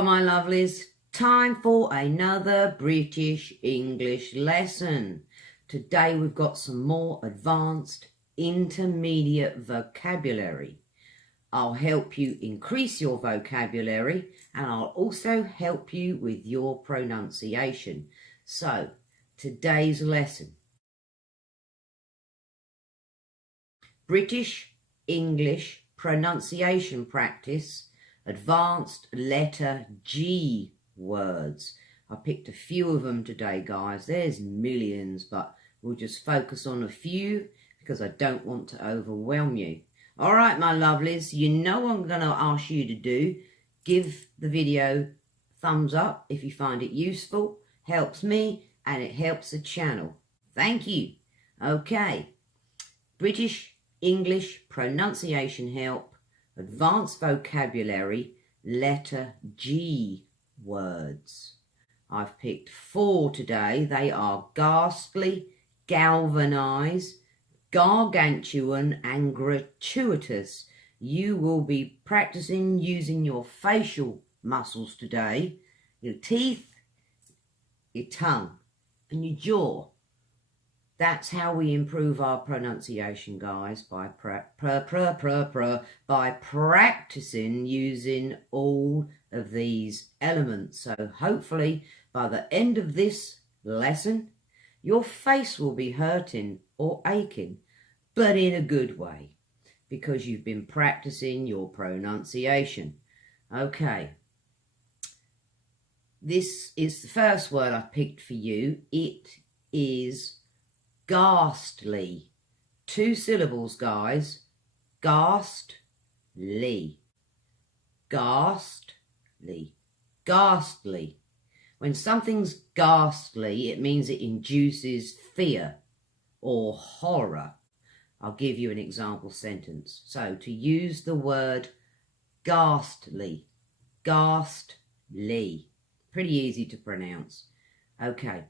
are, my lovelies. Time for another British English lesson. Today we've got some more advanced intermediate vocabulary. I'll help you increase your vocabulary and I'll also help you with your pronunciation. So, today's lesson. British English pronunciation practice. Advanced letter G words. I picked a few of them today, guys. There's millions, but we'll just focus on a few because I don't want to overwhelm you. All right, my lovelies, you know what I'm going to ask you to do. Give the video thumbs up if you find it useful. Helps me and it helps the channel. Thank you. Okay. British English pronunciation help. Advanced vocabulary, letter G words. I've picked 4 today. They are ghastly, galvanise, gargantuan and gratuitous. You will be practicing using your facial muscles today, your teeth, your tongue and your jaw. That's how we improve our pronunciation, guys, by practicing using all of these elements. So hopefully by the end of this lesson, your face will be hurting or aching, but in a good way, because you've been practicing your pronunciation. Okay. This is the first word I've picked for you. It is ghastly. 2 syllables, guys. Ghastly. Ghastly. Ghastly. When something's ghastly, it means it induces fear or horror. I'll give you an example sentence. So, to use the word ghastly. Ghastly. Pretty easy to pronounce. Okay.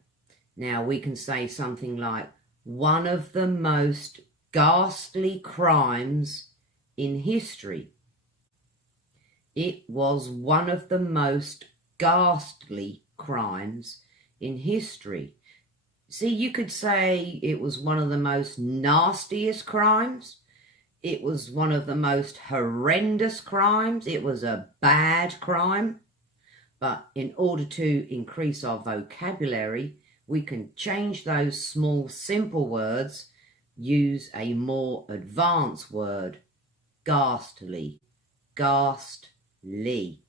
Now, we can say something like, one of the most ghastly crimes in history. It was one of the most ghastly crimes in history. See, you could say it was one of the most nastiest crimes. It was one of the most horrendous crimes. It was a bad crime. But in order to increase our vocabulary, we can change those small, simple words, use a more advanced word, ghastly, ghastly.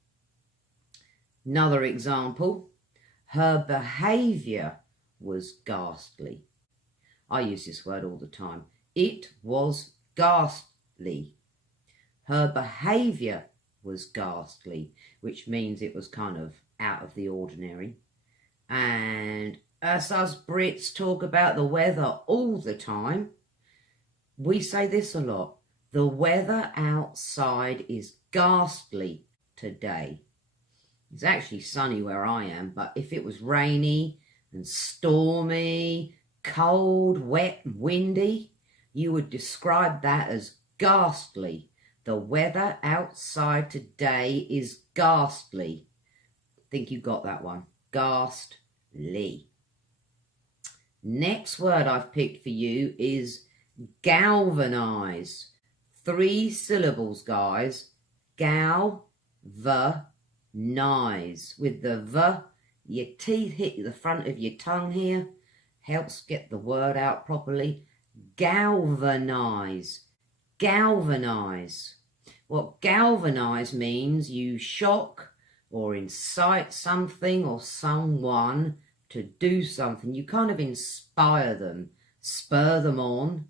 Another example, her behaviour was ghastly. I use this word all the time. It was ghastly. Her behaviour was ghastly, which means it was kind of out of the ordinary. And as us Brits talk about the weather all the time, we say this a lot. The weather outside is ghastly today. It's actually sunny where I am, but if it was rainy and stormy, cold, wet, windy, you would describe that as ghastly. The weather outside today is ghastly. I think you got that one. Ghastly. Next word I've picked for you is galvanise. 3 syllables, guys. Galvanise. With the V, your teeth hit the front of your tongue here. Helps get the word out properly. Galvanise. Galvanise. What galvanise means, you shock or incite something or someone to do something. You kind of inspire them, spur them on.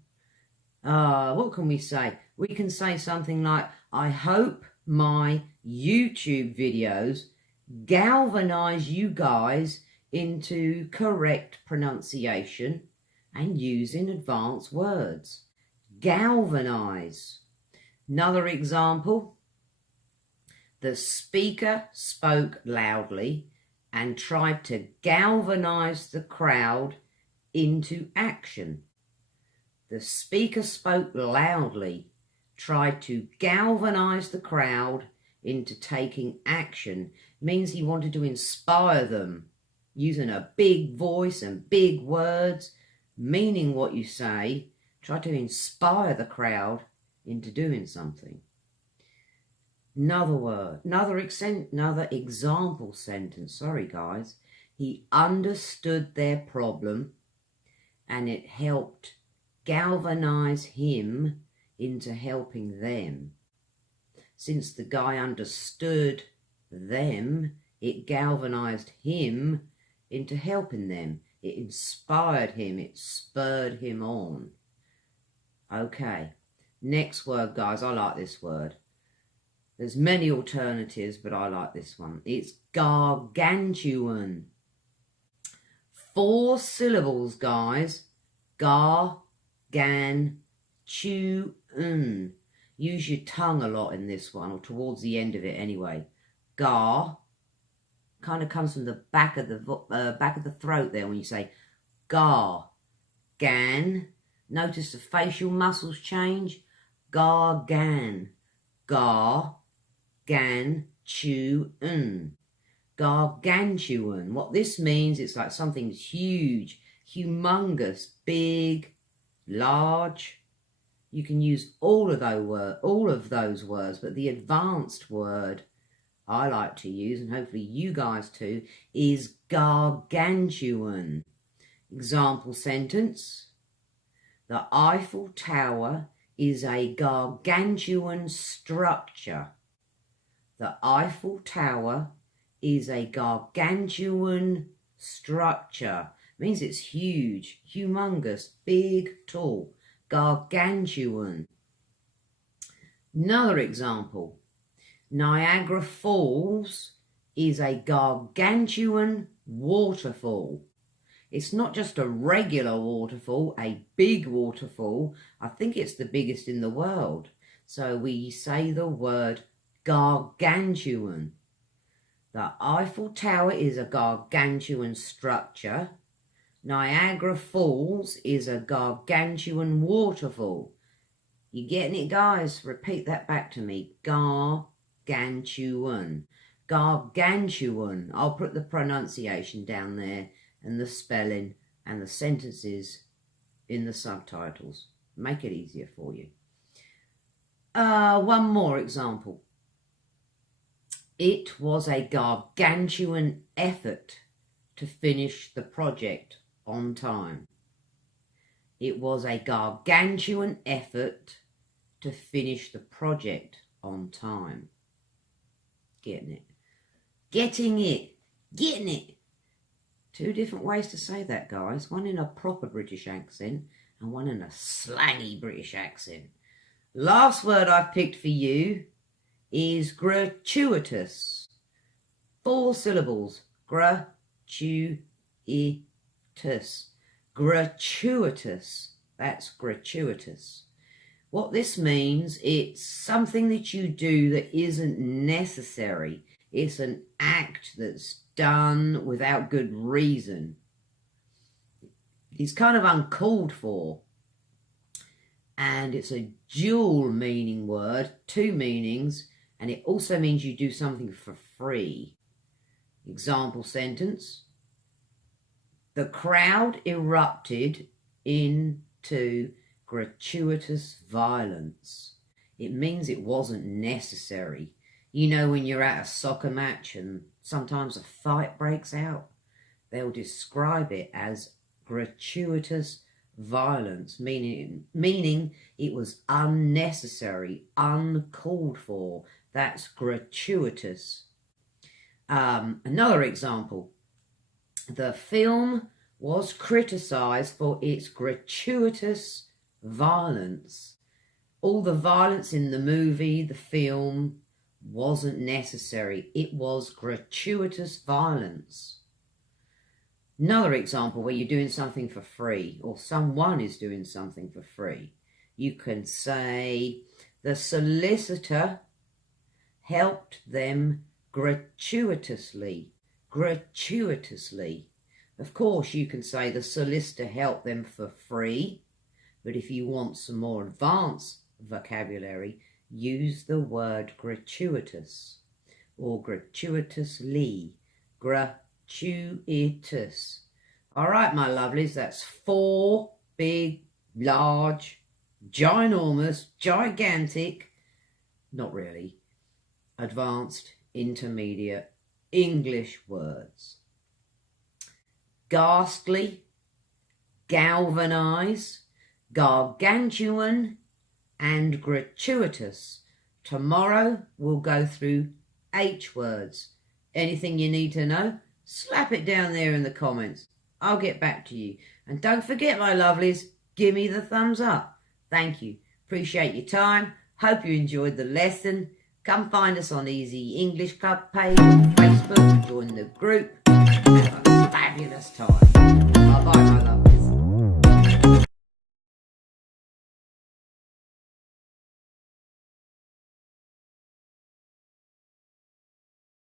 What can we say? We can say something like, I hope my YouTube videos galvanise you guys into correct pronunciation and using advanced words. Galvanise. Another example, the speaker spoke loudly and tried to galvanise the crowd into action. The speaker spoke loudly, tried to galvanise the crowd into taking action. It means he wanted to inspire them, using a big voice and big words, meaning what you say. Try to inspire the crowd into doing something. Another word, another example sentence. Sorry, guys. He understood their problem and it helped galvanize him into helping them. Since the guy understood them, it galvanized him into helping them. It inspired him. It spurred him on. Okay. Next word, guys. I like this word. There's many alternatives, but I like this one. It's gargantuan. 4 syllables, guys. Gargantuan. Use your tongue a lot in this one, or towards the end of it anyway. Gar kind of comes from the back of the throat there when you say gar. Gan. Notice the facial muscles change. Gargan. Gar. Gan. Gargantuan. What this means, it's like something's huge, humongous, big, large. You can use all of those words, but the advanced word I like to use, and hopefully you guys too, is gargantuan. Example sentence. The Eiffel Tower is a gargantuan structure. The Eiffel Tower is a gargantuan structure. It means it's huge, humongous, big, tall. Gargantuan. Another example. Niagara Falls is a gargantuan waterfall. It's not just a regular waterfall, a big waterfall. I think it's the biggest in the world. So we say the word gargantuan. The Eiffel Tower is a gargantuan structure. Niagara Falls is a gargantuan waterfall. You getting it, guys? Repeat that back to me. Gargantuan. Gargantuan. I'll put the pronunciation down there and the spelling and the sentences in the subtitles. Make it easier for you. One more example. It was a gargantuan effort to finish the project on time. It was a gargantuan effort to finish the project on time. Getting it? Getting it? Getting it? 2 different ways to say that, guys. One in a proper British accent and one in a slangy British accent. Last word I've picked for you is gratuitous. 4 syllables. Gratuitous. Gratuitous. That's gratuitous. What this means, it's something that you do that isn't necessary. It's an act that's done without good reason. It's kind of uncalled for. And it's a dual meaning word, 2 meanings, and it also means you do something for free. Example sentence. The crowd erupted into gratuitous violence. It means it wasn't necessary. You know, when you're at a soccer match and sometimes a fight breaks out, they'll describe it as gratuitous violence, meaning it was unnecessary, uncalled for. That's gratuitous. Another example. The film was criticised for its gratuitous violence. All the violence in the movie, the film, wasn't necessary. It was gratuitous violence. Another example where you're doing something for free, or someone is doing something for free. You can say, the solicitor helped them gratuitously. Gratuitously. Of course, you can say the solicitor helped them for free, but if you want some more advanced vocabulary, use the word gratuitous or gratuitously. Gratuitous. All right, my lovelies, that's 4 big, large, ginormous, gigantic, not really, advanced, intermediate English words. Ghastly, galvanise, gargantuan and gratuitous. Tomorrow we'll go through H words. Anything you need to know, slap it down there in the comments. I'll get back to you. And don't forget, my lovelies, give me the thumbs up. Thank you. Appreciate your time. Hope you enjoyed the lesson. Come find us on Easy English Club page on Facebook. Join the group. Have a fabulous time. Bye-bye, my lovelies.